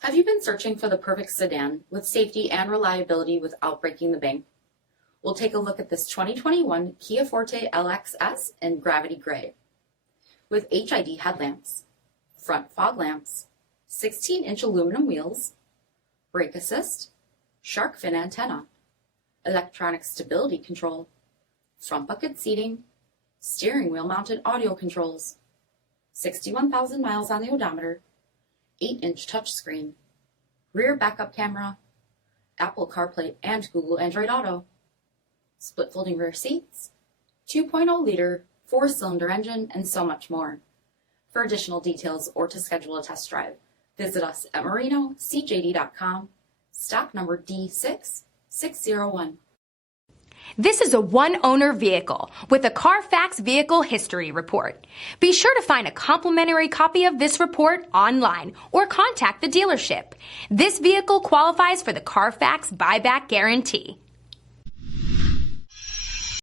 Have you been searching for the perfect sedan with safety and reliability without breaking the bank? We'll take a look at this 2021 Kia Forte LXS in Gravity Gray. With HID headlamps, front fog lamps, 16-inch aluminum wheels, brake assist, shark fin antenna, electronic stability control, front bucket seating, steering wheel mounted audio controls, 61,000 miles on the odometer, 8-inch touchscreen, rear backup camera, Apple CarPlay and Google Android Auto, split folding rear seats, 2.0-liter 4-cylinder engine, and so much more. For additional details or to schedule a test drive, visit us at marinocjd.com, stock number D6601. This is a one-owner vehicle with a CARFAX vehicle history report. Be sure to find a complimentary copy of this report online or contact the dealership. This vehicle qualifies for the CARFAX buyback guarantee.